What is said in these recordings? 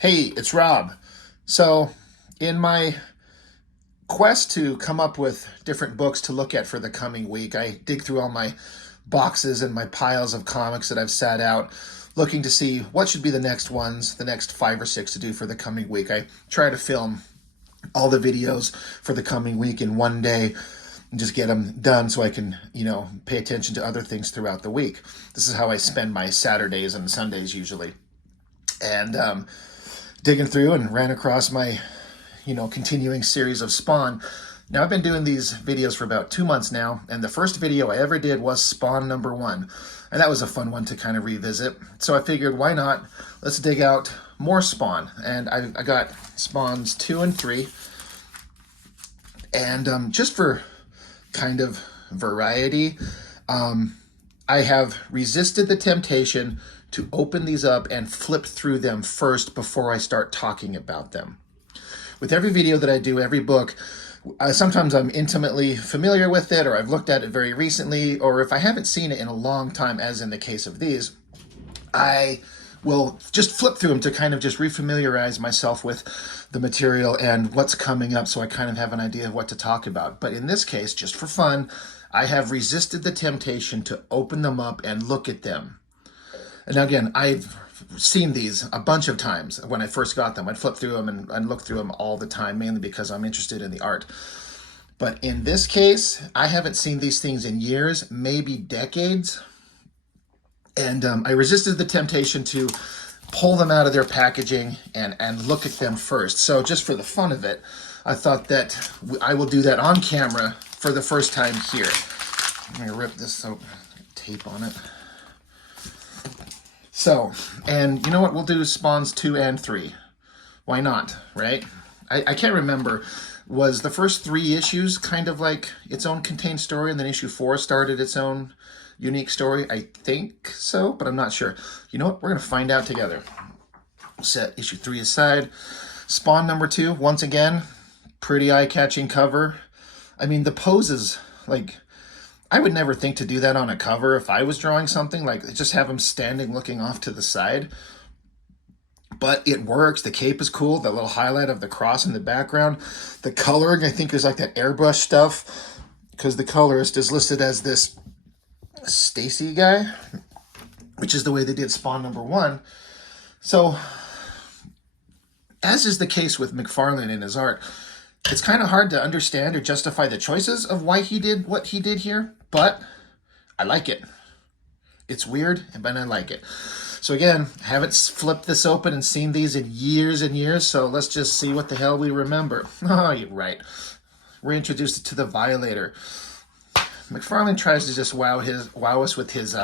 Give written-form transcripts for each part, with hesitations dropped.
Hey, it's Rob. So, in my quest to come up with different books to look at for the coming week, I dig through all my boxes and my piles of comics that I've sat out, looking to see what should be the next ones, the next five or six to do for the coming week. I try to film all the videos for the coming week in one day and just get them done so I can, pay attention to other things throughout the week. This is how I spend my Saturdays and Sundays usually. And digging through and ran across my, continuing series of Spawn. Now, I've been doing these videos for about 2 months now, and the first video I ever did was Spawn #1, and that was a fun one to kind of revisit. So I figured, why not? Let's dig out more Spawn, and I got Spawns 2 and 3, and just for kind of variety, I have resisted the temptation to open these up and flip through them first before I start talking about them. With every video that I do, every book, sometimes I'm intimately familiar with it, or I've looked at it very recently, or if I haven't seen it in a long time, as in the case of these, I will just flip through them to kind of just refamiliarize myself with the material and what's coming up, so I kind of have an idea of what to talk about. But in this case, just for fun, I have resisted the temptation to open them up and look at them. And again, I've seen these a bunch of times. When I first got them, I'd flip through them and look through them all the time, mainly because I'm interested in the art. But in this case, I haven't seen these things in years, maybe decades. And I resisted the temptation to pull them out of their packaging and look at them first. So just for the fun of it, I thought that I will do that on camera for the first time here. I'm going to rip this tape on it. So, and you know what? We'll do Spawns 2 and 3. Why not, right? I can't remember. Was the first 3 issues kind of like its own contained story, and then issue 4 started its own unique story? I think so, but I'm not sure. You know what? We're going to find out together. Set issue 3 aside. Spawn #2, once again, pretty eye-catching cover. I mean, the poses, like, I would never think to do that on a cover if I was drawing something, like just have him standing looking off to the side. But it works. The cape is cool. The little highlight of the cross in the background. The coloring, I think, is like that airbrush stuff, because the colorist is listed as this Stacy guy, which is the way they did Spawn #1. So, as is the case with McFarlane in his art, it's kind of hard to understand or justify the choices of why he did what he did here, but I like it. It's weird, but I like it. So again, I haven't flipped this open and seen these in years and years, so let's just see what the hell we remember. Oh, you're right. We're introduced to the Violator. McFarlane tries to just wow us with his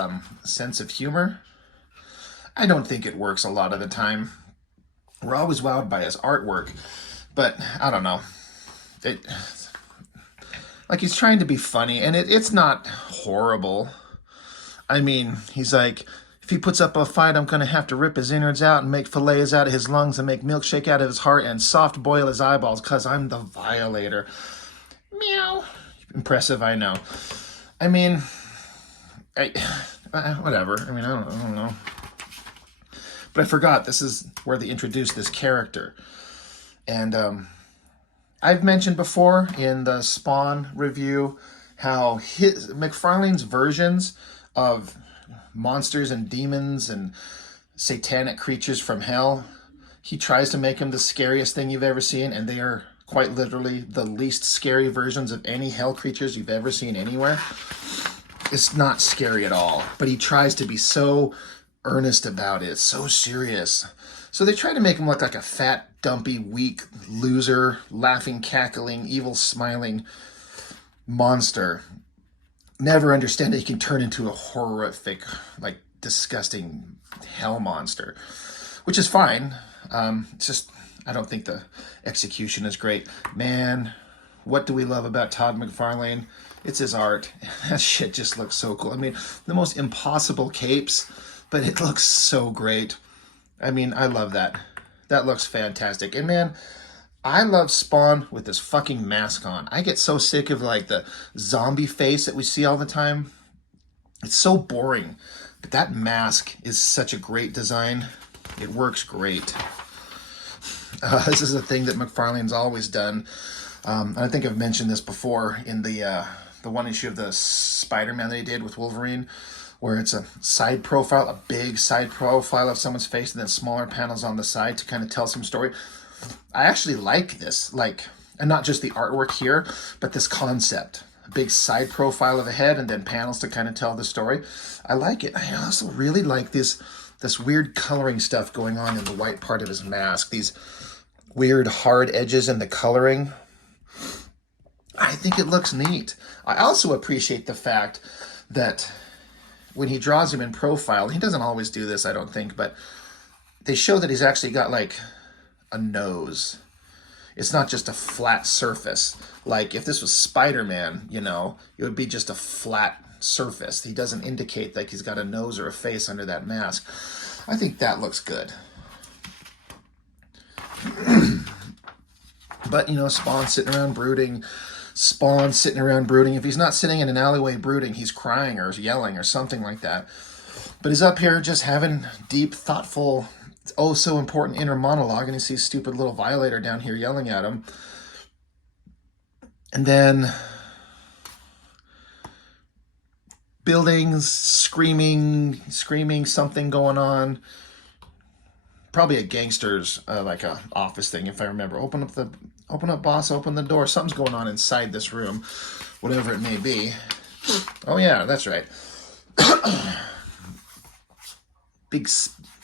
sense of humor. I don't think it works a lot of the time. We're always wowed by his artwork, but I don't know. Like, he's trying to be funny, and it's not horrible. I mean, he's like, if he puts up a fight, I'm going to have to rip his innards out and make fillets out of his lungs and make milkshake out of his heart and soft boil his eyeballs because I'm the Violator. Meow. Impressive, I know. I mean, whatever. I mean, I don't know. But I forgot, this is where they introduced this character. And I've mentioned before in the Spawn review how McFarlane's versions of monsters and demons and satanic creatures from hell, he tries to make them the scariest thing you've ever seen, and they are quite literally the least scary versions of any hell creatures you've ever seen anywhere. It's not scary at all, but he tries to be so earnest about it, so serious. So they try to make him look like a fat, dumpy, weak loser, laughing, cackling, evil, smiling monster. Never understand that he can turn into a horrific, like, disgusting hell monster, which is fine. It's just, I don't think the execution is great. Man, what do we love about Todd McFarlane? It's his art. That shit just looks so cool. I mean, the most impossible capes, but it looks so great. I mean, I love that. That looks fantastic. And man, I love Spawn with this fucking mask on. I get so sick of like the zombie face that we see all the time. It's so boring. But that mask is such a great design. It works great. This is a thing that McFarlane's always done. I think I've mentioned this before in the one issue of the Spider-Man that he did with Wolverine, where it's a side profile, a big side profile of someone's face, and then smaller panels on the side to kind of tell some story. I actually like this, and not just the artwork here, but this concept. A big side profile of the head and then panels to kind of tell the story. I like it. I also really like this weird coloring stuff going on in the white part of his mask. These weird hard edges in the coloring. I think it looks neat. I also appreciate the fact that when he draws him in profile, he doesn't always do this, I don't think, but they show that he's actually got like a nose. It's not just a flat surface. Like if this was Spider-Man, you know, it would be just a flat surface. He doesn't indicate like he's got a nose or a face under that mask. I think that looks good. But, you know, Spawn's sitting around brooding. Spawn's sitting around brooding. If he's not sitting in an alleyway brooding, he's crying or yelling or something like that. But he's up here just having deep, thoughtful, oh so important inner monologue, and he sees stupid little Violator down here yelling at him. And then buildings, screaming, something going on. Probably a gangster's, like a office thing, if I remember. Open up, boss, open the door. Something's going on inside this room, whatever it may be. Oh yeah, that's right. Big,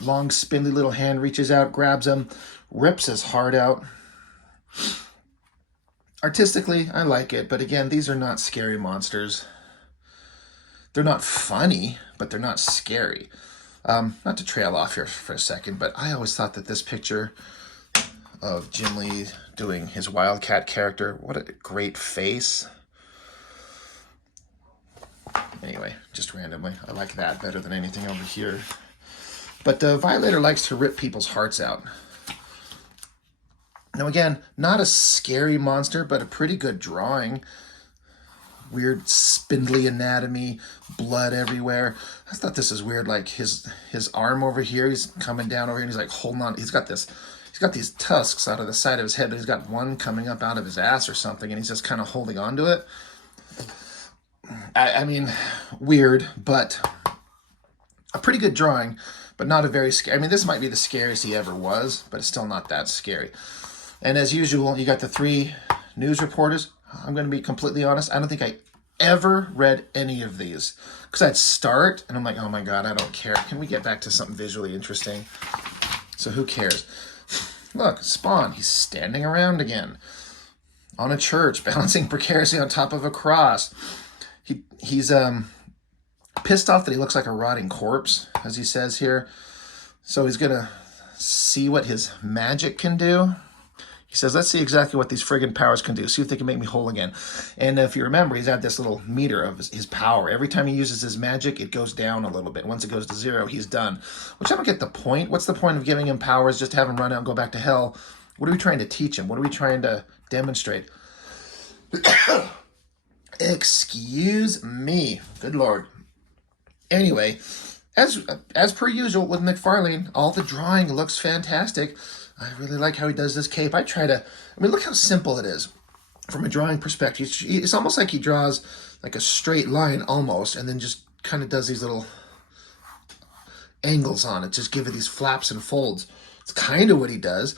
long, spindly little hand reaches out, grabs him, rips his heart out. Artistically, I like it, but again, these are not scary monsters. They're not funny, but they're not scary. Not to trail off here for a second, but I always thought that this picture of Jim Lee doing his Wildcat character, what a great face. Anyway, just randomly, I like that better than anything over here. But Violator likes to rip people's hearts out. Now again, not a scary monster, but a pretty good drawing. Weird spindly anatomy, blood everywhere. I thought this is weird, like his arm over here, he's coming down over here and he's like holding on. He's got these tusks out of the side of his head, but he's got one coming up out of his ass or something, and he's just kind of holding on to it. I mean, weird, but a pretty good drawing, but not a very scary. I mean, this might be the scariest he ever was, but it's still not that scary. And as usual, you got the 3 news reporters. I'm going to be completely honest. I don't think I ever read any of these. Because I'd start, and I'm like, oh my God, I don't care. Can we get back to something visually interesting? So who cares? Look, Spawn, he's standing around again. On a church, balancing precariously on top of a cross. He's pissed off that he looks like a rotting corpse, as he says here. So he's going to see what his magic can do. He says, let's see exactly what these friggin' powers can do. See if they can make me whole again. And if you remember, he's at this little meter of his power. Every time he uses his magic, it goes down a little bit. Once it goes to 0, he's done. Which I don't get the point. What's the point of giving him powers? Just have him run out and go back to hell. What are we trying to teach him? What are we trying to demonstrate? Excuse me. Good Lord. Anyway, as per usual with McFarlane, all the drawing looks fantastic. I really like how he does this cape. I mean, look how simple it is from a drawing perspective. It's almost like he draws like a straight line almost, and then just kind of does these little angles on it, just give it these flaps and folds. It's kind of what he does.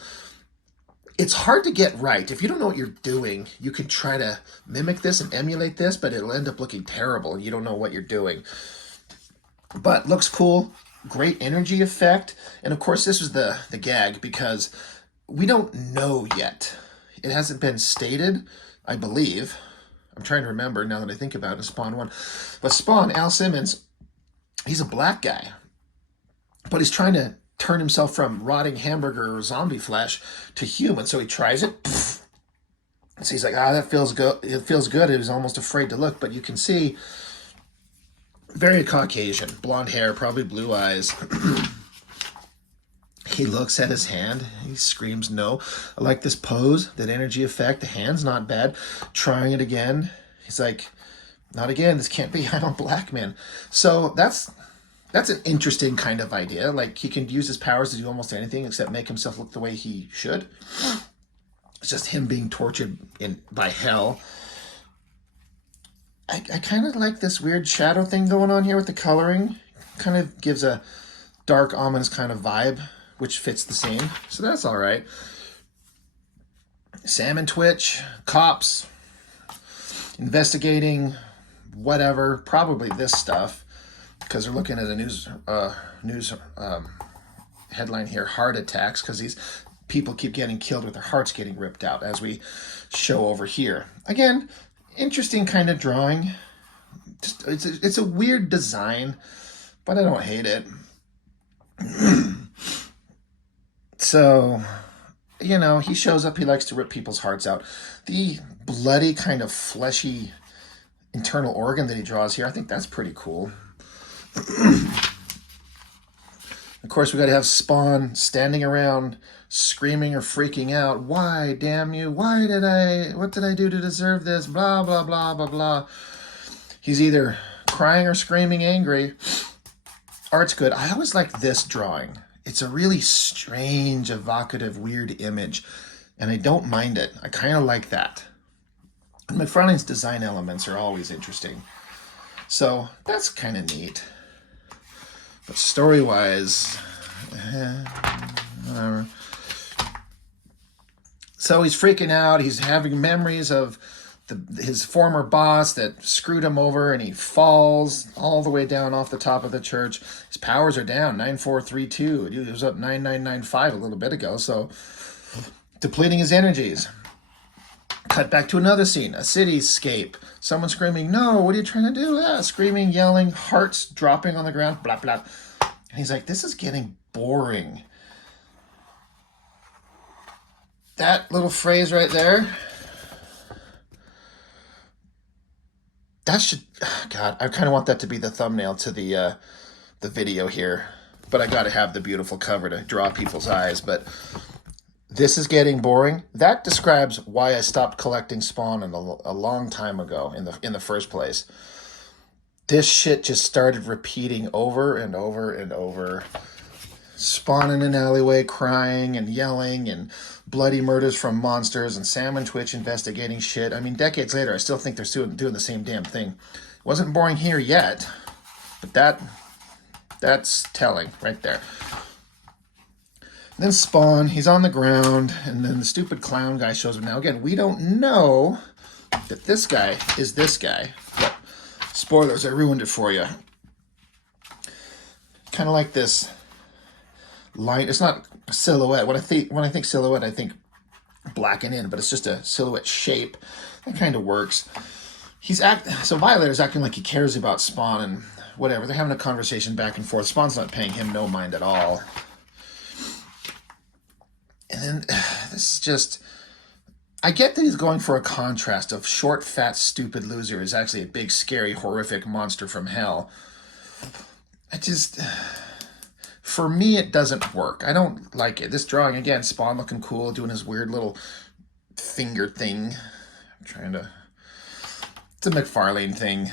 It's hard to get right. If you don't know what you're doing, you can try to mimic this and emulate this, but it'll end up looking terrible, and you don't know what you're doing. But looks cool. Great energy effect. And of course, this was the gag, because we don't know yet. It hasn't been stated, I believe. I'm trying to remember now that I think about it, Spawn 1. But Spawn, Al Simmons, he's a black guy. But he's trying to turn himself from rotting hamburger or zombie flesh to human. So he tries it. Pfft. So he's like, that feels good. It feels good. He was almost afraid to look. But you can see, very Caucasian, blonde hair, probably blue eyes. He looks at his hand. He screams no. I like this pose, that energy effect. The hand's not bad. Trying it again. He's like, not again. This can't be. I'm a black man. So that's That's an interesting kind of idea. Like, he can use his powers to do almost anything except make himself look the way he should. It's just him being tortured by hell. I kind of like this weird shadow thing going on here with the coloring. Kind of gives a dark, ominous kind of vibe, which fits the scene. So that's all right. Salmon Twitch, cops, investigating, whatever. Probably this stuff. Because they're looking at a news headline here, heart attacks, because these people keep getting killed with their hearts getting ripped out, as we show over here. Again, interesting kind of drawing. Just, it's a weird design, but I don't hate it. So, you know, he shows up, he likes to rip people's hearts out. The bloody kind of fleshy internal organ that he draws here, I think that's pretty cool. Of course, we got to have Spawn standing around screaming or freaking out. Why, damn you? What did I do to deserve this? Blah, blah, blah, blah, blah. He's either crying or screaming angry. Art's good. I always like this drawing. It's a really strange, evocative, weird image, and I don't mind it. I kind of like that. And McFarlane's design elements are always interesting. So that's kind of neat. But story-wise, whatever. So he's freaking out. He's having memories of his former boss that screwed him over, and he falls all the way down off the top of the church. His powers are down, 9432. He was up 9995 a little bit ago, so depleting his energies. Cut back to another scene, a cityscape. Someone screaming, no, what are you trying to do? Screaming, yelling, hearts dropping on the ground, blah, blah. And he's like, this is getting boring. That little phrase right there, that should, God, I kind of want that to be the thumbnail to the video here. But I got to have the beautiful cover to draw people's eyes. But this is getting boring. That describes why I stopped collecting Spawn a long time ago in the first place. This shit just started repeating over and over and over. Spawn in an alleyway crying and yelling, and bloody murders from monsters, and Salmon Twitch investigating shit. I mean, decades later, I still think they're doing the same damn thing. It wasn't boring here yet, but that's telling right there. Then Spawn, he's on the ground, and then the stupid clown guy shows up. Now, again, we don't know that this guy is this guy. But spoilers, I ruined it for you. Kind of like this line. It's not a silhouette. When I think silhouette, I think black and in, but it's just a silhouette shape. That kind of works. So Violator's acting like he cares about Spawn and whatever. They're having a conversation back and forth. Spawn's not paying him no mind at all. And then this is just, I get that he's going for a contrast of short, fat, stupid loser is actually a big, scary, horrific monster from hell. For me, it doesn't work. I don't like it. This drawing, again, Spawn looking cool, doing his weird little finger thing. It's a McFarlane thing.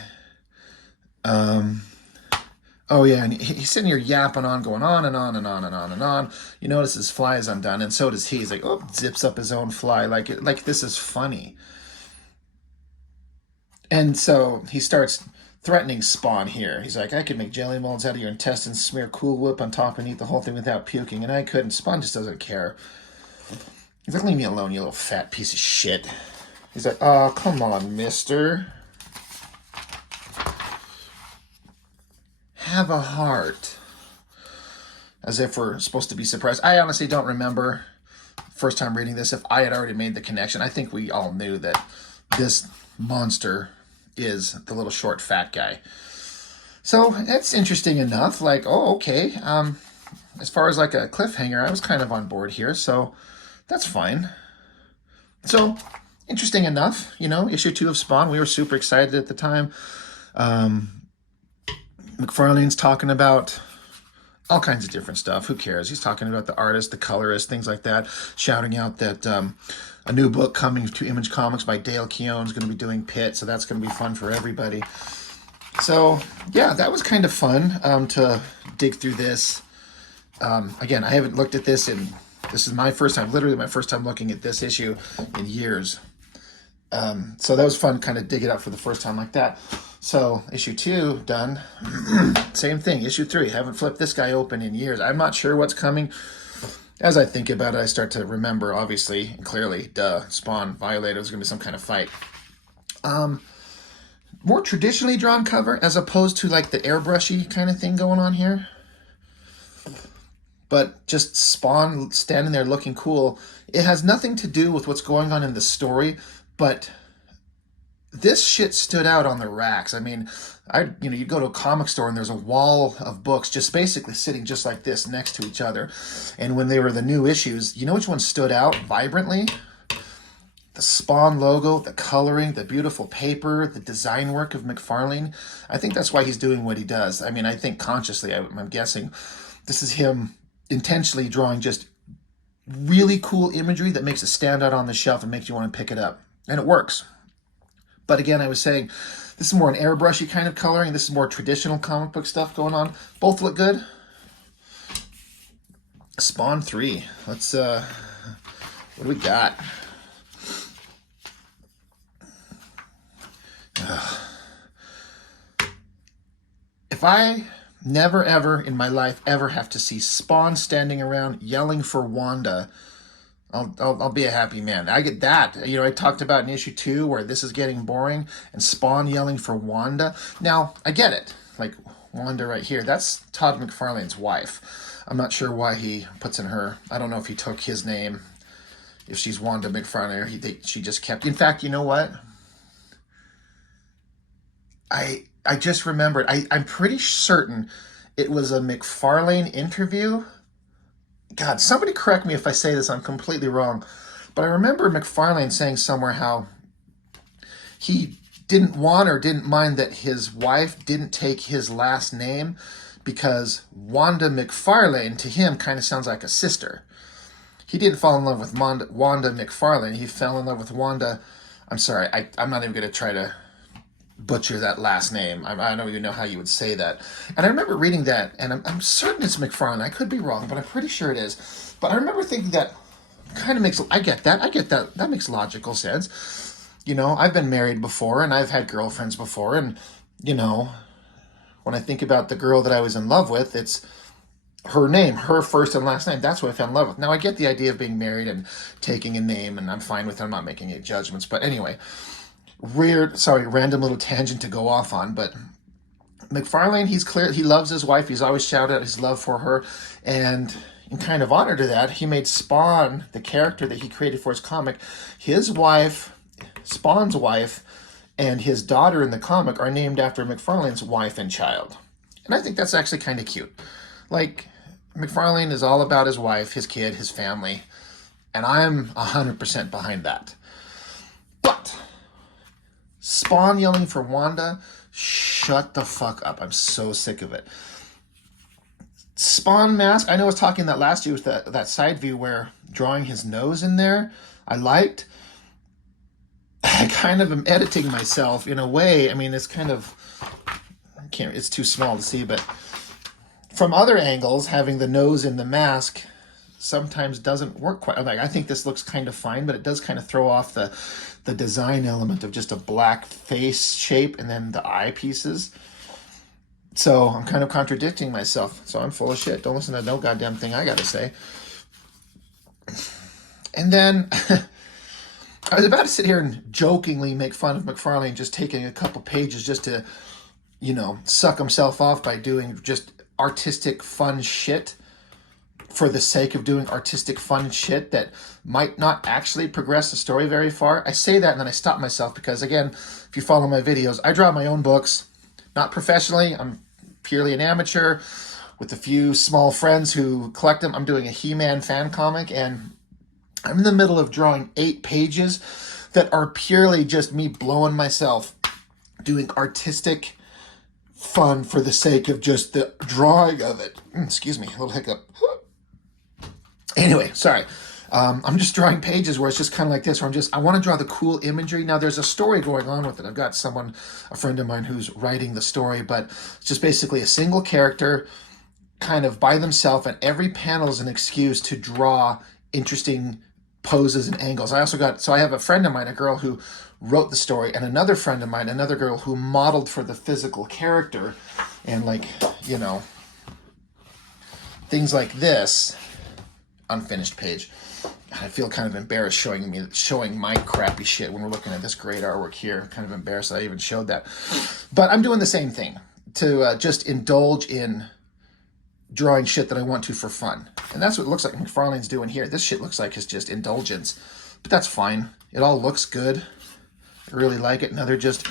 Oh yeah, and he's sitting here yapping on, going on and on and on and on and on. You notice his fly is undone, and so does he. He's like, oh, zips up his own fly, like this is funny. And so he starts threatening Spawn here. He's like, I could make jelly molds out of your intestines, smear Cool Whip on top, and eat the whole thing without puking, and I couldn't. Spawn just doesn't care. He's like, leave me alone, you little fat piece of shit. He's like, oh, come on, mister. Have a heart. As if we're supposed to be surprised. I honestly don't remember, first time reading this, if I had already made the connection. I think we all knew that this monster is the little short fat guy. So it's interesting enough. Like, oh, okay. As far as like a cliffhanger, I was kind of on board here, so that's fine. So interesting enough, issue 2 of Spawn. We were super excited at the time. McFarlane's talking about all kinds of different stuff. Who cares? He's talking about the artist, the colorist, things like that, shouting out that a new book coming to Image Comics by Dale Keown is going to be doing Pit, so that's going to be fun for everybody. So yeah, that was kind of fun to dig through this. Again, I haven't looked at this this is my first time, literally my first time looking at this issue in years. So that was fun, kind of dig it up for the first time like that. So issue 2 done. Same thing. Issue 3, haven't flipped this guy open in years. I'm not sure what's coming. As I think about it, I start to remember, obviously, and clearly, Spawn violated. It was going to be some kind of fight. More traditionally drawn cover, as opposed to like the airbrushy kind of thing going on here. But just Spawn standing there looking cool. It has nothing to do with what's going on in the story, but this shit stood out on the racks. I mean, you go to a comic store and there's a wall of books just basically sitting just like this next to each other. And when they were the new issues, you know which one stood out vibrantly? The Spawn logo, the coloring, the beautiful paper, the design work of McFarlane. I think that's why he's doing what he does. I mean, I think consciously, I'm guessing, this is him intentionally drawing just really cool imagery that makes it stand out on the shelf and makes you want to pick it up. And it works. But again, I was saying, this is more an airbrushy kind of coloring. This is more traditional comic book stuff going on. Both look good. Spawn 3. Let's, what do we got? If I never ever in my life ever have to see Spawn standing around yelling for Wanda, I'll be a happy man. I get that. I talked about in issue 2 where this is getting boring and Spawn yelling for Wanda. Now, I get it. Like Wanda right here. That's Todd McFarlane's wife. I'm not sure why he puts in her. I don't know if he took his name, if she's Wanda McFarlane, or she just kept. In fact, you know what? I just remembered. I'm pretty certain it was a McFarlane interview. God, somebody correct me if I say this, I'm completely wrong. But I remember McFarlane saying somewhere how he didn't want or didn't mind that his wife didn't take his last name because Wanda McFarlane to him kind of sounds like a sister. He didn't fall in love with Wanda McFarlane. He fell in love with Wanda. I'm sorry, I'm not even going to try to butcher that last name. I don't even know how you would say that. And I remember reading that, and I'm certain it's McFarlane. I could be wrong, but I'm pretty sure it is. But I remember thinking that kind of makes, I get that. That makes logical sense. I've been married before, and I've had girlfriends before, and, when I think about the girl that I was in love with, it's her name, her first and last name. That's what I fell in love with. Now, I get the idea of being married and taking a name, and I'm fine with it. I'm not making any judgments. But anyway, random little tangent to go off on, but McFarlane, he's clear, he loves his wife. He's always shouted out his love for her, and in kind of honor to that, he made Spawn, the character that he created for his comic, his wife, Spawn's wife, and his daughter in the comic are named after McFarlane's wife and child. And I think that's actually kind of cute. Like, McFarlane is all about his wife, his kid, his family, and I'm 100% behind that. But Spawn yelling for Wanda, shut the fuck up. I'm so sick of it. Spawn mask, I know I was talking that last year with that side view where drawing his nose in there, I liked. I kind of am editing myself in a way. I mean, it's kind of, it's too small to see, but from other angles, having the nose in the mask sometimes doesn't work quite. Like, I think this looks kind of fine, but it does kind of throw off the design element of just a black face shape and then the eye pieces. So I'm kind of contradicting myself. So I'm full of shit. Don't listen to no goddamn thing I gotta say. And then I was about to sit here and jokingly make fun of McFarlane just taking a couple pages just to, suck himself off by doing just artistic fun shit for the sake of doing artistic fun shit that might not actually progress the story very far. I say that and then I stop myself because, again, if you follow my videos, I draw my own books, not professionally. I'm purely an amateur with a few small friends who collect them. I'm doing a He-Man fan comic, and I'm in the middle of drawing 8 pages that are purely just me blowing myself, doing artistic fun for the sake of just the drawing of it. Excuse me, a little hiccup. Anyway, sorry. I'm just drawing pages where it's just kind of like this, where I want to draw the cool imagery. Now there's a story going on with it. I've got a friend of mine who's writing the story, but it's just basically a single character kind of by themselves, and every panel is an excuse to draw interesting poses and angles. I have a friend of mine, a girl who wrote the story, and another friend of mine, another girl who modeled for the physical character, and like, you know, things like this. Unfinished page. I feel kind of embarrassed showing my crappy shit when we're looking at this great artwork here. Kind of embarrassed that I even showed that. But I'm doing the same thing to just indulge in drawing shit that I want to for fun. And that's what it looks like McFarlane's doing here. This shit looks like it's just indulgence. But that's fine. It all looks good. I really like it. Another just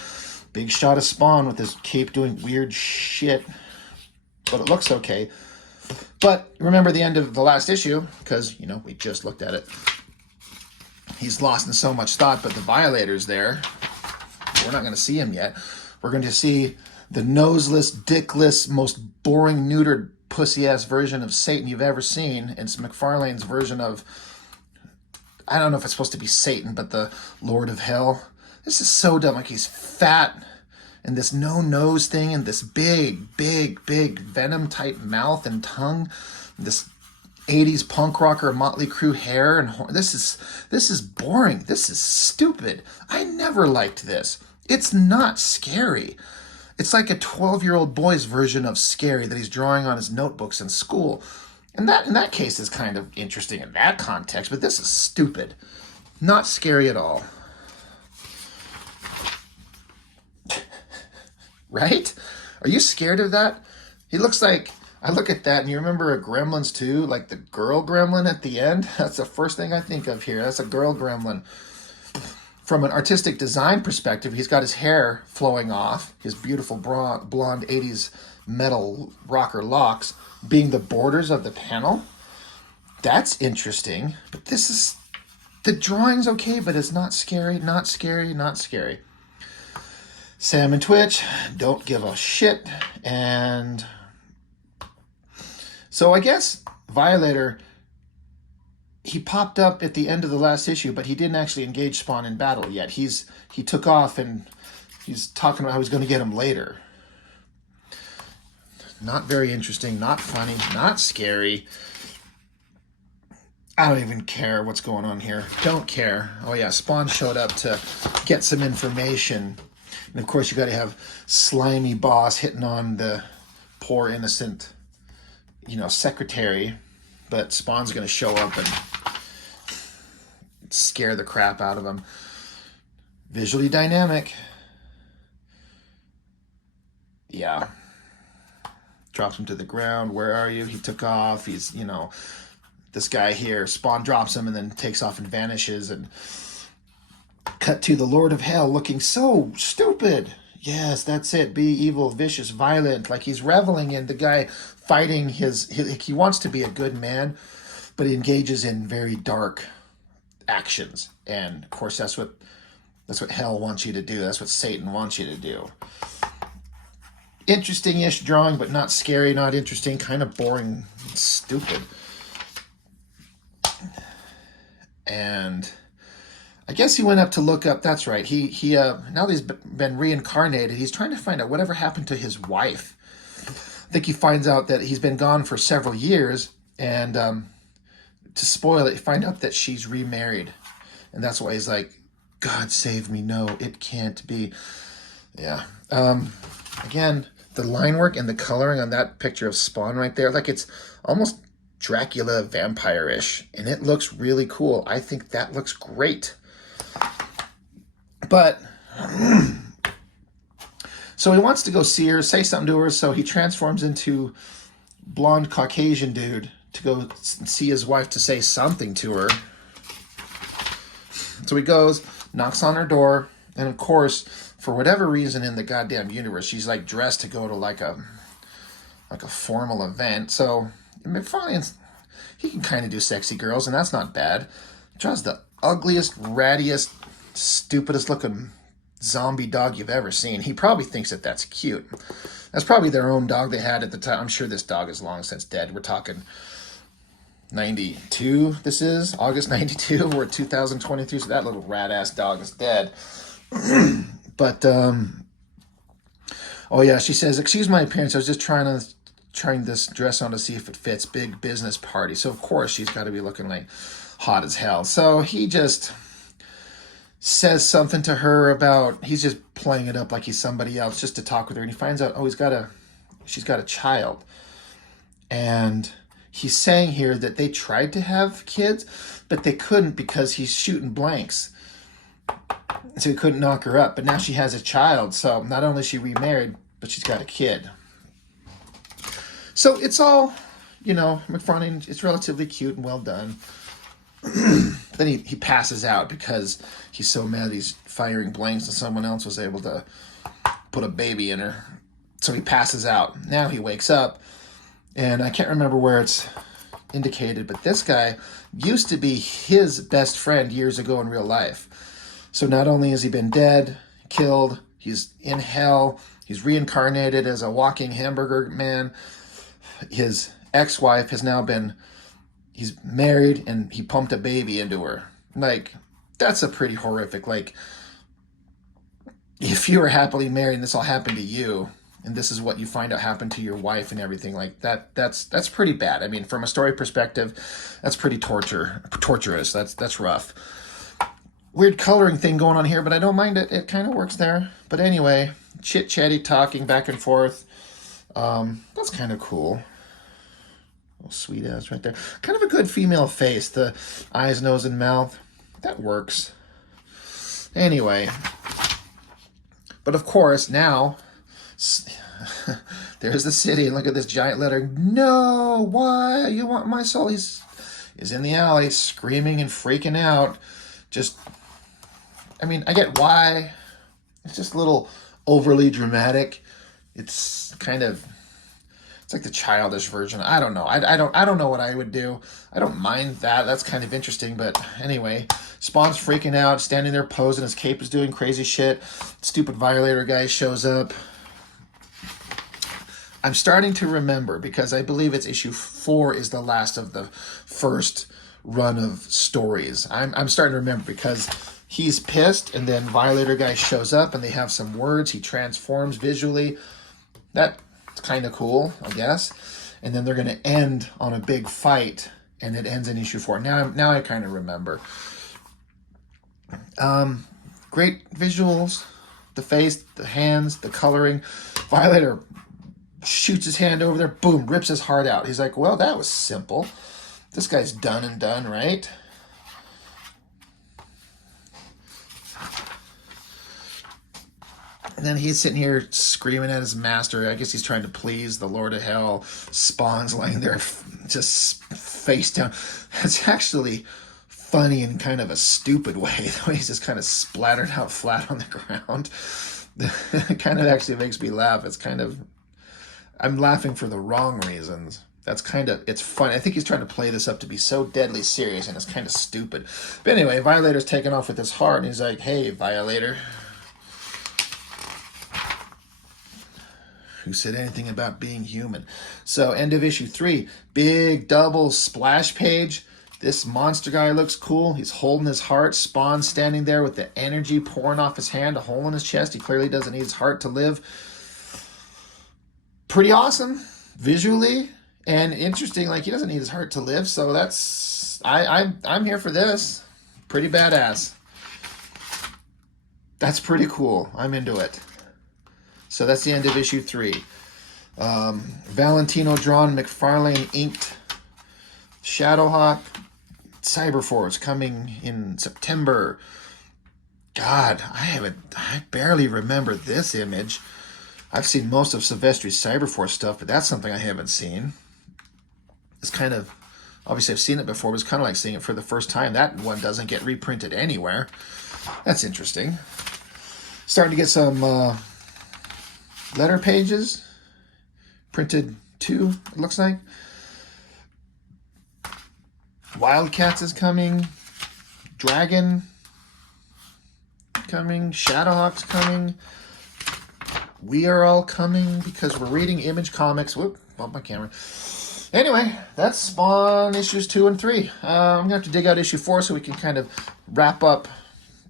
big shot of Spawn with his cape doing weird shit. But it looks okay. But remember the end of the last issue, because, you know, we just looked at it. He's lost in so much thought, but the Violator's there. We're not going to see him yet. We're going to see the noseless, dickless, most boring, neutered, pussy-ass version of Satan you've ever seen. It's McFarlane's version of, I don't know if it's supposed to be Satan, but the Lord of Hell. This is so dumb. Like, he's fat, and this no nose thing, and this big Venom type mouth and tongue, this 80s punk rocker Motley Crue hair, and this is boring. This is stupid. I never liked this. It's not scary. It's like a 12-year-old boy's version of scary that he's drawing on his notebooks in school. And that in that case is kind of interesting in that context, but this is stupid. Not scary at all. Right? Are you scared of that? He looks like, I look at that and you remember a Gremlins 2, like the girl gremlin at the end? That's the first thing I think of here. That's a girl gremlin. From an artistic design perspective, he's got his hair flowing off, his beautiful blonde 80s metal rocker locks being the borders of the panel. That's interesting. But this is, the drawing's okay, but it's not scary, not scary, not scary. Sam and Twitch don't give a shit. And so I guess Violator, he popped up at the end of the last issue, but he didn't actually engage Spawn in battle yet. He took off, and he's talking about how he's going to get him later. Not very interesting, not funny, not scary. I don't even care what's going on here. Don't care. Oh yeah, Spawn showed up to get some information. And of course, you got to have slimy boss hitting on the poor innocent, you know, secretary. But Spawn's going to show up and scare the crap out of him. Visually dynamic. Yeah. Drops him to the ground. Where are you? He took off. He's, you know, this guy here. Spawn drops him and then takes off and vanishes. And cut to the Lord of Hell looking so stupid. Yes, that's it. Be evil, vicious, violent. Like he's reveling in the guy fighting he wants to be a good man, but he engages in very dark actions. And of course, that's what hell wants you to do. That's what Satan wants you to do. Interesting-ish drawing, but not scary, not interesting, kind of boring, stupid. And I guess he went up to look up, that's right, he now that he's been reincarnated, he's trying to find out whatever happened to his wife. I think he finds out that he's been gone for several years, and to spoil it, you find out that she's remarried. And that's why he's like, God save me, no, it can't be. Yeah. Again, the line work and the coloring on that picture of Spawn right there, like it's almost Dracula vampire-ish, and it looks really cool. I think that looks great. But, so he wants to go see her, say something to her, so he transforms into blonde Caucasian dude to go see his wife to say something to her. So he goes, knocks on her door, and of course, for whatever reason in the goddamn universe, she's like dressed to go to like a formal event. So McFarlane's, he can kind of do sexy girls, and that's not bad. He draws the ugliest, rattiest, stupidest looking zombie dog you've ever seen. He probably thinks that that's cute. That's probably their own dog they had at the time. I'm sure this dog is long since dead. We're talking 92, this is August 92. We're 2023, so that little rat ass dog is dead. But oh yeah, she says, excuse my appearance, I was just trying this dress on to see if it fits. Big business party. So of course she's got to be looking like hot as hell. So he just says something to her about, he's just playing it up like he's somebody else just to talk with her, and he finds out, oh, she's got a child. And he's saying here that they tried to have kids, but they couldn't because he's shooting blanks. So he couldn't knock her up. But now she has a child. So not only is she remarried, but she's got a kid. So it's all, McFarlane, it's relatively cute and well done. Then he passes out because he's so mad he's firing blanks and someone else was able to put a baby in her. So he passes out. Now he wakes up. And I can't remember where it's indicated, but this guy used to be his best friend years ago in real life. So not only has he been dead, killed, he's in hell, he's reincarnated as a walking hamburger man. His ex-wife has now he's married and he pumped a baby into her. Like, that's a pretty horrific, like, if you were happily married and this all happened to you, and this is what you find out happened to your wife and everything like that, that's pretty bad. I mean, from a story perspective, that's pretty torturous. That's rough. Weird coloring thing going on here, but I don't mind it. It kind of works there. But anyway, chit-chatty talking back and forth. That's kind of cool. Little sweet ass right there. Kind of a good female face. The eyes, nose, and mouth. That works. Anyway. But of course, now there's the city, and look at this giant letter. No, why? You want my soul? He's in the alley screaming and freaking out. I get why. It's just a little overly dramatic. It's like the childish version. I don't know. I don't know what I would do. I don't mind that. That's kind of interesting. But anyway, Spawn's freaking out, standing there posing. His cape is doing crazy shit. Stupid Violator guy shows up. I'm starting to remember, because I believe it's issue 4 is the last of the first run of stories. I'm starting to remember because he's pissed, and then Violator guy shows up, and they have some words. He transforms visually. That's kind of cool, I guess. And then they're going to end on a big fight, and it ends in issue 4. Now I kind of remember. Great visuals. The face, the hands, the coloring. Violator shoots his hand over there, boom, rips his heart out. He's like, well, that was simple. This guy's done and done, right? And then he's sitting here screaming at his master. I guess he's trying to please the Lord of Hell. Spawn's laying there just face down. It's actually funny in kind of a stupid way. The way he's just kind of splattered out flat on the ground. It kind of actually makes me laugh. I'm laughing for the wrong reasons. It's fun. I think he's trying to play this up to be so deadly serious, and it's kind of stupid. But anyway, Violator's taking off with his heart, and he's like, hey, Violator. Who said anything about being human? So, end of issue 3. Big double splash page. This monster guy looks cool. He's holding his heart. Spawn standing there with the energy pouring off his hand, a hole in his chest. He clearly doesn't need his heart to live. Pretty awesome visually and interesting. Like, he doesn't need his heart to live, so I'm here for this. Pretty badass. That's pretty cool. I'm into it. So that's the end of issue 3. Valentino drawn, McFarlane inked, Shadowhawk, Cyberforce coming in September. God, I barely remember this image. I've seen most of Silvestri's Cyberforce stuff, but that's something I haven't seen. It's kind of, obviously I've seen it before, but it's kind of like seeing it for the first time. That one doesn't get reprinted anywhere. That's interesting. Starting to get some letter pages. Printed 2, it looks like. Wildcats is coming. Dragon coming. Shadowhawk's coming. We are all coming because we're reading Image Comics. Whoop, bump my camera. Anyway, that's Spawn issues 2 and 3. I'm gonna have to dig out issue 4 so we can kind of wrap up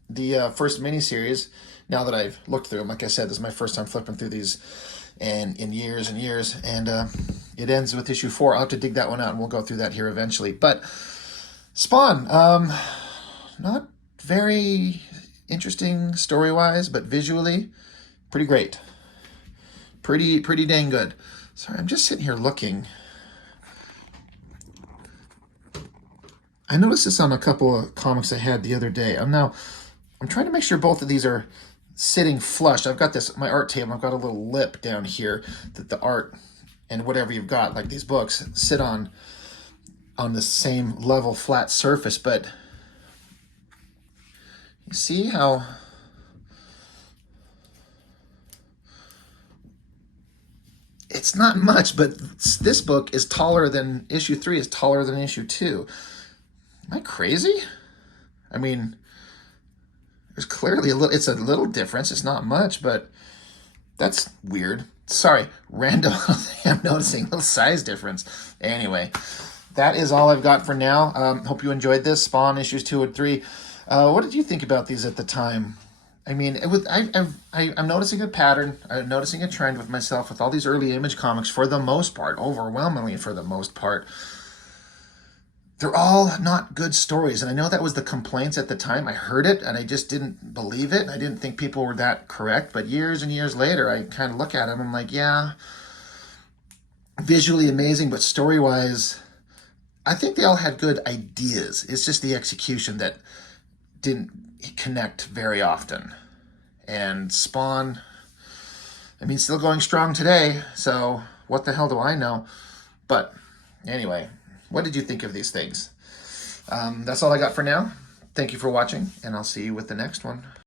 the first miniseries. Now that I've looked through them, like I said, this is my first time flipping through these, and in years and years. And it ends with issue 4. I'll have to dig that one out, and we'll go through that here eventually. But Spawn, not very interesting story-wise, but visually, pretty great. Pretty dang good. Sorry, I'm just sitting here looking. I noticed this on a couple of comics I had the other day. I'm trying to make sure both of these are sitting flush. I've got this, my art table, I've got a little lip down here that the art and whatever you've got, like these books, sit on the same level flat surface. But you see how it's not much, but this book is taller than issue 3 is taller than issue 2. Am I crazy? I mean, there's clearly it's a little difference. It's not much, but that's weird. Sorry, random. I'm noticing a little size difference. Anyway, that is all I've got for now. Hope you enjoyed this. Spawn issues 2 and 3. What did you think about these at the time? I mean, I'm noticing a pattern. I'm noticing a trend with myself with all these early Image comics for the most part, overwhelmingly for the most part. They're all not good stories. And I know that was the complaints at the time. I heard it and I just didn't believe it. I didn't think people were that correct. But years and years later, I kind of look at them. I'm like, yeah, visually amazing, but story-wise, I think they all had good ideas. It's just the execution that didn't connect very often. And Spawn, I mean, still going strong today. So what the hell do I know? But anyway, what did you think of these things? That's all I got for now. Thank you for watching, and I'll see you with the next one.